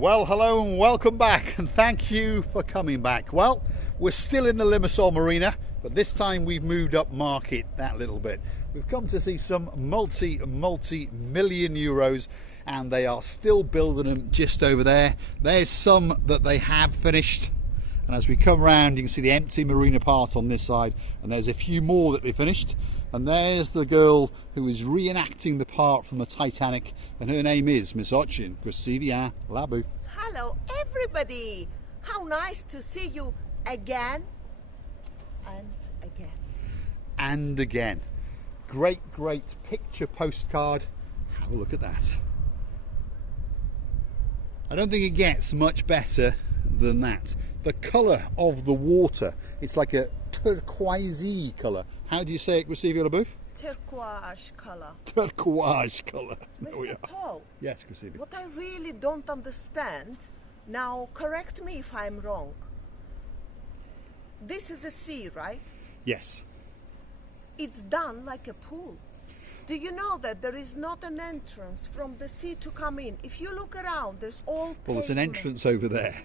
Well, hello and welcome back, and thank you for coming back. Well, we're still in the Limassol Marina, but this time we've moved up market that little bit. We've come to see some multi-million euros, and they are still building them just over there. There's some that they have finished, and as we come round you can see the empty marina part on this side, and there's a few more that they finished. And there's the girl who is reenacting the part from the Titanic, and her name is Miss Ochin. Ayia Napa. Hello everybody! How nice to see you again and again. And again. Great picture postcard. Have a look at that. I don't think it gets much better than that. The colour of the water, it's like a turquoisey colour. How do you say it, Ayia Napa? Turquoise colour. Turquoise colour. Mr. Paul, yes, Ayia. what I really don't understand, now correct me if I'm wrong, this is a sea, right? Yes. It's done like a pool. Do you know that there is not an entrance from the sea to come in? If you look around, there's all Well, there's an pavement. entrance over there.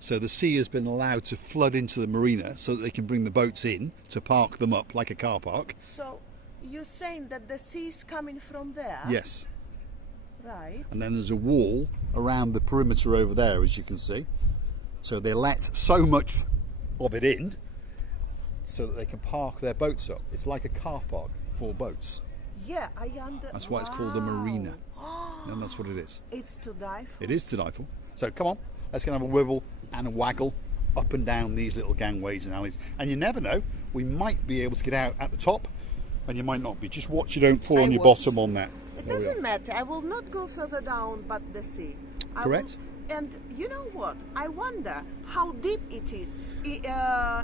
So the sea has been allowed to flood into the marina so that they can bring the boats in to park them up like a car park. So you're saying that the sea is coming from there? Yes. Right. And then there's a wall around the perimeter over there, as you can see. So they let so much of it in so that they can park their boats up. It's like a car park for boats. Yeah, I understand. That's why it's called a marina. And that's what it is. It's to die for. It is to die for. So come on, let's go and have a wibble and a waggle up and down these little gangways and alleys. And you never know, we might be able to get out at the top, and you might not be. Just watch you don't fall on your bottom on that. It There we doesn't are. matter. I will not go further down but the sea. I Correct. and you know what? I wonder how deep it is.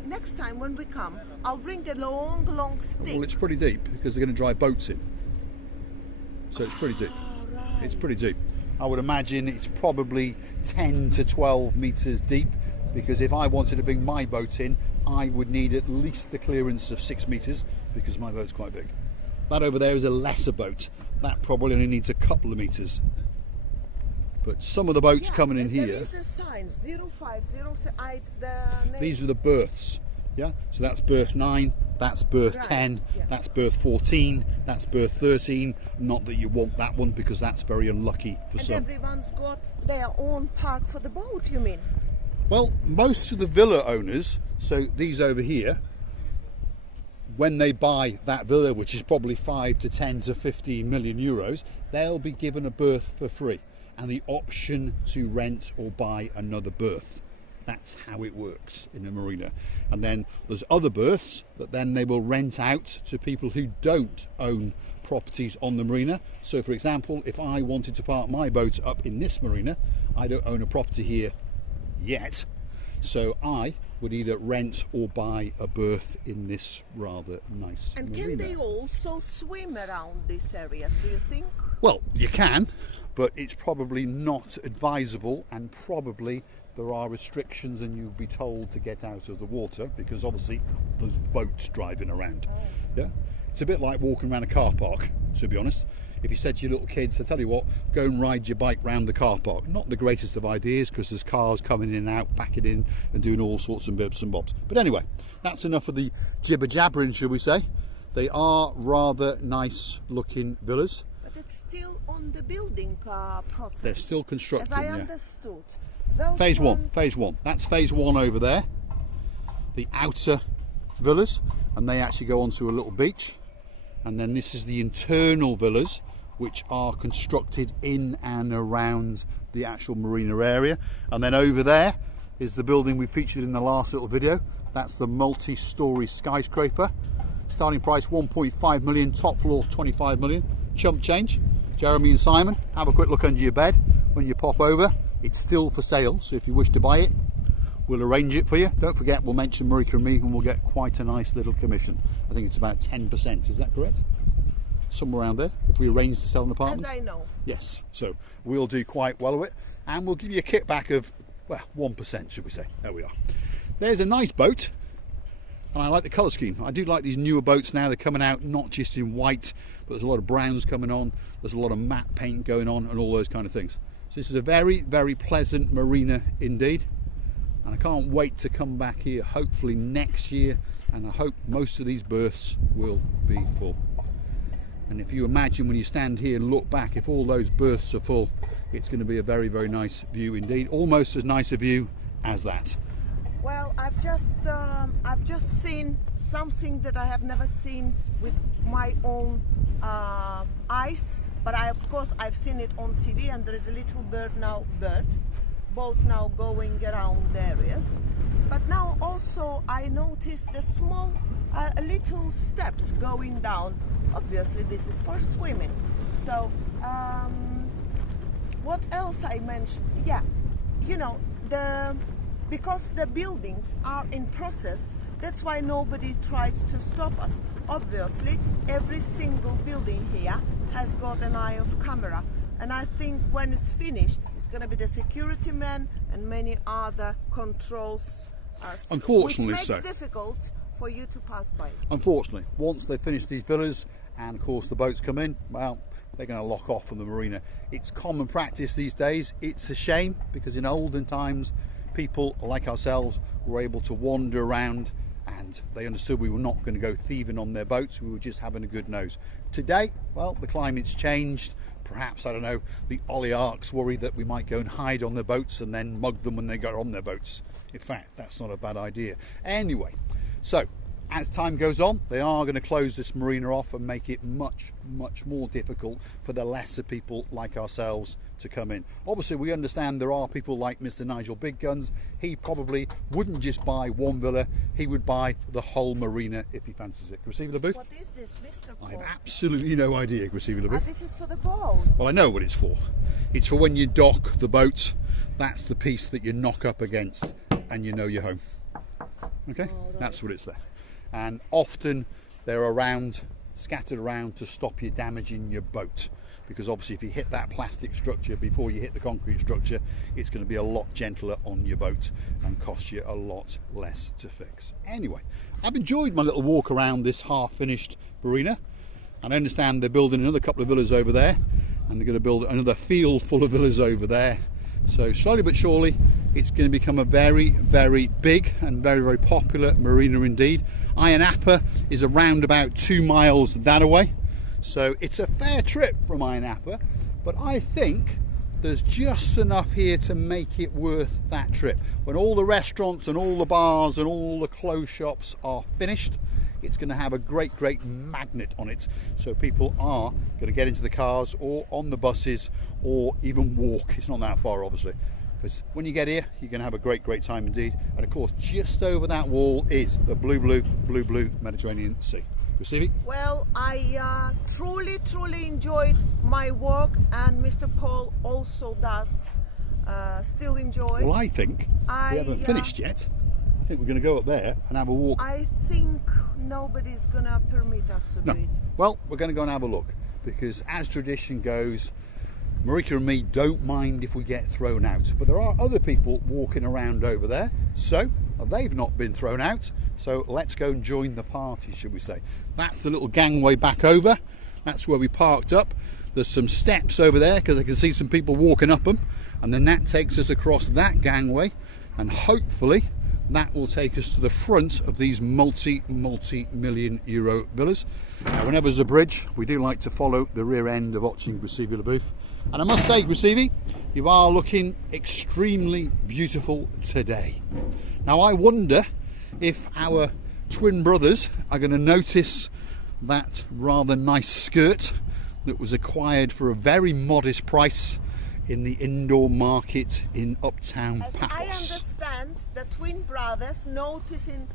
Next time when we come, I'll bring a long stick. Well, it's pretty deep because they're going to drive boats in. So it's pretty deep. Oh, right. It's pretty deep. I would imagine it's probably 10 to 12 metres deep, because if I wanted to bring my boat in, I would need at least the clearance of 6 metres, because my boat's quite big. That over there is a lesser boat. That probably only needs a couple of metres. But some of the boats coming in there here, is a sign 0506. It's the name. these are the berths. Yeah, so that's berth 9, that's berth Right, 10, yeah. that's berth 14, that's berth 13. Not that you want that one, because that's very unlucky for and some. everyone's got their own park for the boat, you mean? Well, most of the villa owners, so these over here, when they buy that villa, which is probably 5 to 10 to 15 million euros, they'll be given a berth for free and the option to rent or buy another berth. That's how it works in a marina. And then there's other berths that then they will rent out to people who don't own properties on the marina. So for example, if I wanted to park my boat up in this marina, I don't own a property here yet, so I would either rent or buy a berth in this rather nice And marina. can they also swim around these areas, do you think? Well, you can, but it's probably not advisable, and probably there are restrictions and you'll be told to get out of the water, because obviously there's boats driving around. Yeah, it's a bit like walking around a car park, to be honest. If you said to your little kids, I tell you what, go and ride your bike round the car park. Not the greatest of ideas, because there's cars coming in and out, backing in and doing all sorts of bits and bobs. But anyway, that's enough of the jibber jabbering, shall we say. They are rather nice looking villas. But it's still on the building process. They're still constructing, as I yeah. understood. Those Phase one, ones- phase one. That's phase one over there. The outer villas, and they actually go onto a little beach. And then this is the internal villas, which are constructed in and around the actual marina area. And then over there is the building we featured in the last little video. That's the multi-story skyscraper. Starting price 1.5 million, top floor 25 million. Chump change. Jeremy and Simon, have a quick look under your bed when you pop over. It's still for sale, so if you wish to buy it, we'll arrange it for you. Don't forget, we'll mention Marika and me, and we'll get quite a nice little commission. I think it's about 10%, is that correct? Somewhere around there, if we arrange to sell an apartment. As I know. Yes, so we'll do quite well with it, and we'll give you a kickback of, well, 1%, should we say. There we are. There's a nice boat, and I like the colour scheme. I do like these newer boats now. They're coming out not just in white, but there's a lot of browns coming on, there's a lot of matte paint going on, and all those kind of things. So this is a very, very pleasant marina indeed. And I can't wait to come back here hopefully next year, and I hope most of these berths will be full. And if you imagine when you stand here and look back, if all those berths are full, it's going to be a very, very nice view indeed. Almost as nice a view as that. Well, I've just seen something that I have never seen with my own eyes, but of course I've seen it on TV, and there is a little boat now going around areas. But now also I noticed the small little steps going down. Obviously this is for swimming. So what else I mentioned? Yeah, you know, because the buildings are in process, that's why nobody tried to stop us. Obviously every single building here has got an eye of camera, and I think when it's finished it's going to be the security men and many other controls, unfortunately, which makes so difficult for you to pass by. Unfortunately, once they finish these villas and of course the boats come in, well, they're going to lock off from the marina. It's common practice these days. It's a shame, because in olden times people like ourselves were able to wander around and they understood we were not going to go thieving on their boats, we were just having a good nose. Today, well, the climate's changed. Perhaps, I don't know, the oligarchs worry that we might go and hide on their boats and then mug them when they go on their boats. In fact, that's not a bad idea. Anyway, so as time goes on, they are going to close this marina off and make it much, much more difficult for the lesser people like ourselves to come in. Obviously, we understand there are people like Mr. Nigel Big Guns. He probably wouldn't just buy one villa, he would buy the whole marina if he fancies it. Receiver the booth? What is this, Mr. I have absolutely no idea, Receiver the booth. This is for the boat. Well, I know what it's for. It's for when you dock the boat, that's the piece that you knock up against and you know you're home. Okay, that's what it's there. And often they're around, scattered around to stop you damaging your boat, because obviously if you hit that plastic structure before you hit the concrete structure, it's going to be a lot gentler on your boat and cost you a lot less to fix. Anyway, I've enjoyed my little walk around this half finished marina, and I understand they're building another couple of villas over there, and they're going to build another field full of villas over there. So slowly but surely it's going to become a very, very big and very, very popular marina indeed. Ayia Napa is around about 2 miles that away, so it's a fair trip from Ayia Napa, but I think there's just enough here to make it worth that trip. When all the restaurants and all the bars and all the clothes shops are finished, it's going to have a great, great magnet on it, so people are going to get into the cars or on the buses or even walk. It's not that far, obviously, but when you get here you're going to have a great, great time indeed. And of course, just over that wall is the blue Mediterranean Sea. Stevie? Well, I truly enjoyed my walk, and Mr. Paul also does still enjoy. Well, I think we haven't finished yet. I think we're going to go up there and have a walk. I think nobody's going to permit us to do it. Well, we're going to go and have a look, because as tradition goes, Marika and me don't mind if we get thrown out, but there are other people walking around over there, so they've not been thrown out, so let's go and join the party, should we say. That's the little gangway back over. That's where we parked up. There's some steps over there because I can see some people walking up them, and then that takes us across that gangway, and hopefully that will take us to the front of these multi-million euro villas. Now, whenever there's a bridge, we do like to follow the rear end of watching Gracivi LaBouffe. And I must say, Gracivi, you are looking extremely beautiful today. Now, I wonder if our twin brothers are going to notice that rather nice skirt that was acquired for a very modest price in the indoor market in Uptown Paphos. I understand the twin brothers noticing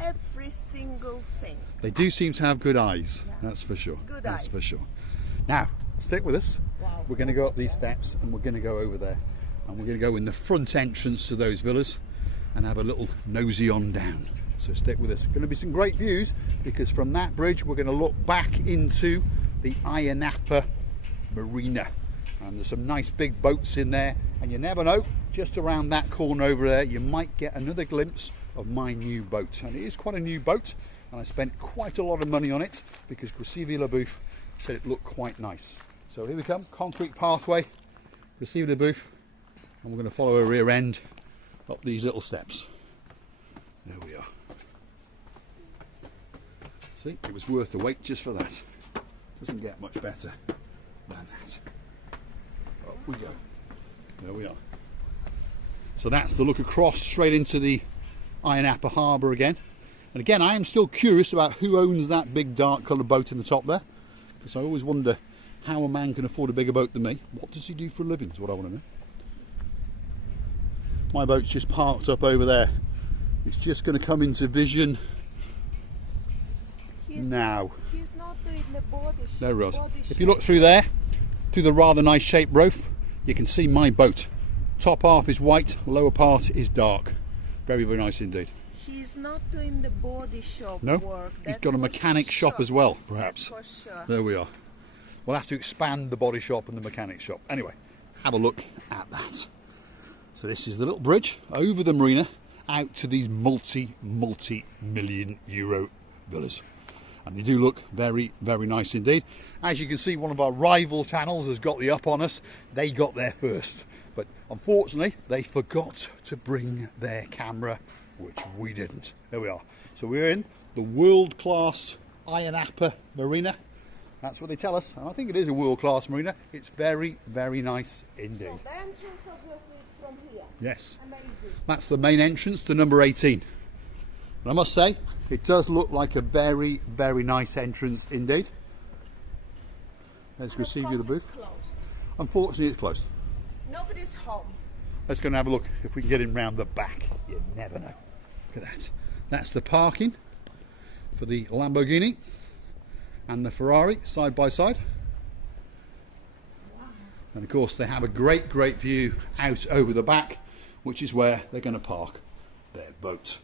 every single thing. They do seem to have good eyes, that's for sure. That's for sure. Now, stick with us. Wow. We're going to go up these steps and we're going to go over there, and we're going to go in the front entrance to those villas and have a little nosy on down. So stick with us. Going to be some great views, because from that bridge we're going to look back into the Ayia Napa Marina. And there's some nice big boats in there, and you never know, just around that corner over there you might get another glimpse of my new boat. And it is quite a new boat, and I spent quite a lot of money on it because Gracivi LaBouffe said it looked quite nice. So here we come, concrete pathway, receiver booth, and we're going to follow her rear end up these little steps. There we are. See, it was worth the wait just for that. Doesn't get much better than that. Up we go. There we are. So that's the look across straight into the Ayia Napa harbour again. And again, I am still curious about who owns that big dark coloured boat in the top there, because I always wonder how a man can afford a bigger boat than me. What does he do for a living is what I want to know. My boat's just parked up over there. It's just going to come into vision now. He's not doing the body shop. There it is. If you look through there, through the rather nice shaped roof, you can see my boat. Top half is white, lower part is dark. Very, very nice indeed. He's not doing the body shop No, work. he's got a mechanic shop as well, perhaps. That's for sure. There we are. We'll have to expand the body shop and the mechanic shop. Anyway, have a look at that. So this is the little bridge over the marina out to these multi-million euro villas. And they do look very, very nice indeed. As you can see, one of our rival channels has got the up on us. They got there first. But unfortunately, they forgot to bring their camera, which we didn't. There we are. So we're in the world-class Ayia Napa Marina. That's what they tell us. And I think it is a world-class marina. It's very, very nice indeed. So the entrance obviously is from here. Yes. Amazing. That's the main entrance to number 18. And I must say, it does look like a very, very nice entrance indeed. Let's receive you the booth. Closed. Unfortunately, it's closed. Nobody's home. Let's go and have a look if we can get in round the back. You never know. Look at that. That's the parking for the Lamborghini and the Ferrari side by side. Wow. And of course, they have a great, great view out over the back, which is where they're going to park their boat.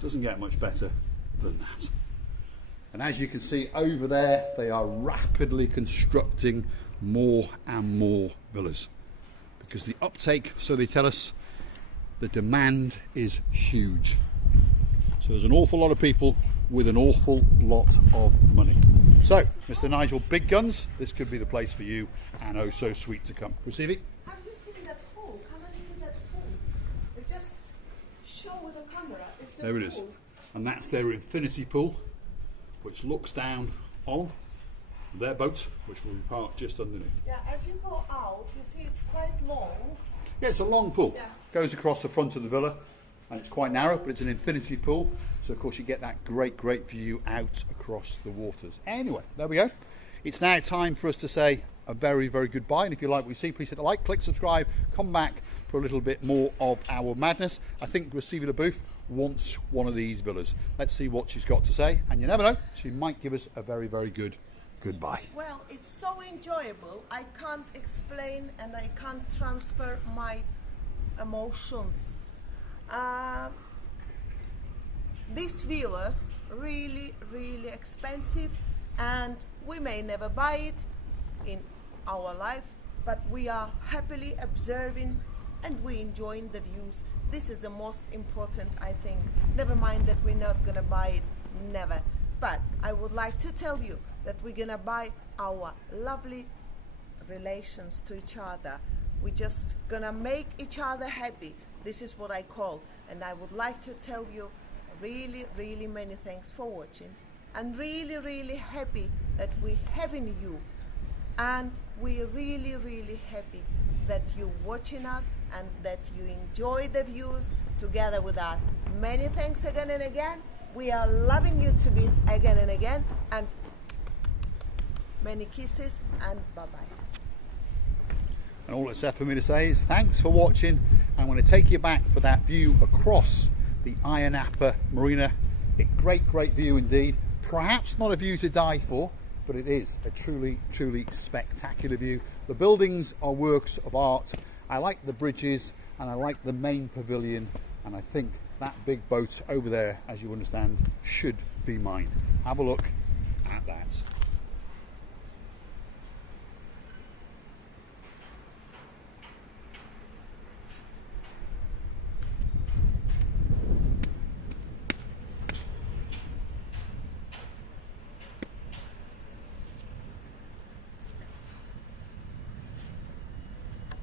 Doesn't get much better than that. And as you can see over there, they are rapidly constructing more and more villas, because the uptake, so they tell us, the demand is huge. So there's an awful lot of people with an awful lot of money. So, Mr. Nigel Big Guns, this could be the place for you, and oh so sweet to come. Receiving? Have you seen that pool? Come and see that pool. We just show with the camera. It's There it is. And that's their infinity pool, which looks down on their boat, which will be parked just underneath. Yeah, as you go out, you see it's quite long. Yeah, it's a long pool. Yeah. Goes across the front of the villa, and it's quite narrow, but it's an infinity pool. So of course you get that great, great view out across the waters. Anyway, there we go. It's now time for us to say a very, very goodbye. And if you like what you see, please hit the like, click subscribe, come back for a little bit more of our madness. I think Receiver Booth wants one of these villas. Let's see what she's got to say. And you never know, she might give us a very, very good goodbye. Well, it's so enjoyable. I can't explain and I can't transfer my emotions. These villas really, really expensive, and we may never buy it in our life, but we are happily observing and we enjoying the views. This is the most important, I think. Never mind that we're not gonna buy it, never. But I would like to tell you that we're gonna buy our lovely relations to each other. We're just gonna make each other happy. This is what I call, and I would like to tell you really, really many thanks for watching. And really, really happy that we're having you. And we're really, really happy that you're watching us and that you enjoy the views together with us. Many thanks again and again. We are loving you to bits again and again. And many kisses and bye-bye. And all that's left for me to say is thanks for watching. I'm going to take you back for that view across the Ayia Napa Marina. A great, great view indeed. Perhaps not a view to die for, but it is a truly, truly spectacular view. The buildings are works of art. I like the bridges and I like the main pavilion, and I think that big boat over there, as you understand, should be mine. Have a look at that.